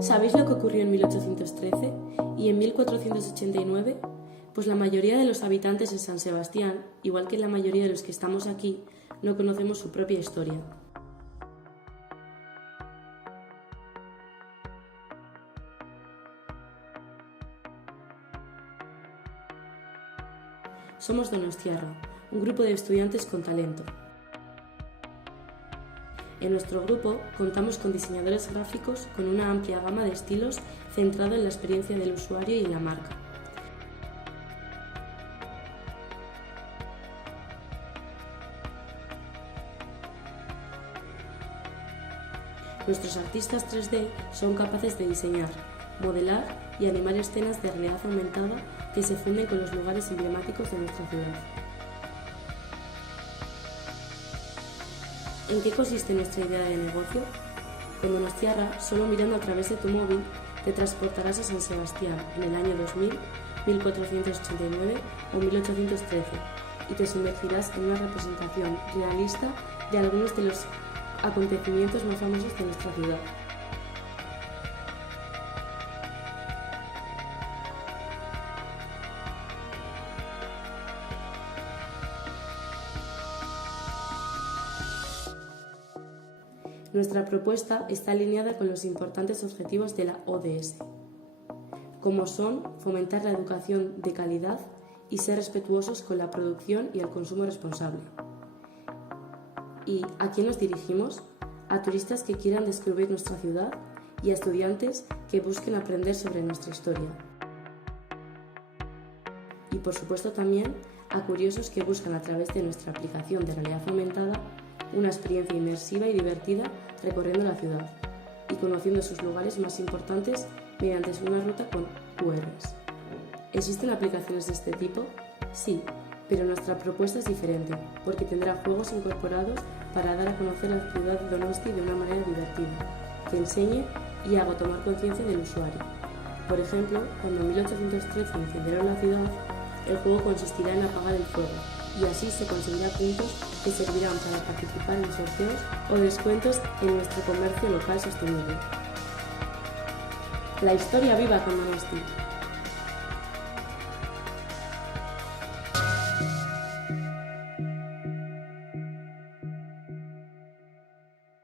¿Sabéis lo que ocurrió en 1813 y en 1489? Pues la mayoría de los habitantes de San Sebastián, igual que la mayoría de los que estamos aquí, no conocemos su propia historia. Somos Donostiarra, un grupo de estudiantes con talento. En nuestro grupo contamos con diseñadores gráficos con una amplia gama de estilos centrado en la experiencia del usuario y en la marca. Nuestros artistas 3D son capaces de diseñar, modelar y animar escenas de realidad aumentada que se funden con los lugares emblemáticos de nuestra ciudad. ¿En qué consiste nuestra idea de negocio? Con Donostiarra, solo mirando a través de tu móvil, te transportarás a San Sebastián en el año 2000, 1489 o 1813 y te sumergirás en una representación realista de algunos de los acontecimientos más famosos de nuestra ciudad. Nuestra propuesta está alineada con los importantes objetivos de la ODS, como son fomentar la educación de calidad y ser respetuosos con la producción y el consumo responsable. ¿Y a quién nos dirigimos? A turistas que quieran descubrir nuestra ciudad y a estudiantes que busquen aprender sobre nuestra historia. Y por supuesto también a curiosos que buscan a través de nuestra aplicación de realidad aumentada una experiencia inmersiva y divertida recorriendo la ciudad y conociendo sus lugares más importantes mediante una ruta con QRs. ¿Existen aplicaciones de este tipo? Sí, pero nuestra propuesta es diferente porque tendrá juegos incorporados para dar a conocer la ciudad de Donosti de una manera divertida, que enseñe y haga tomar conciencia del usuario. Por ejemplo, cuando en 1813 incendiaron la ciudad, el juego consistirá en apagar el fuego y así se conseguirá puntos que servirán para participar en sorteos o descuentos en nuestro comercio local sostenible. La historia viva con Donosti.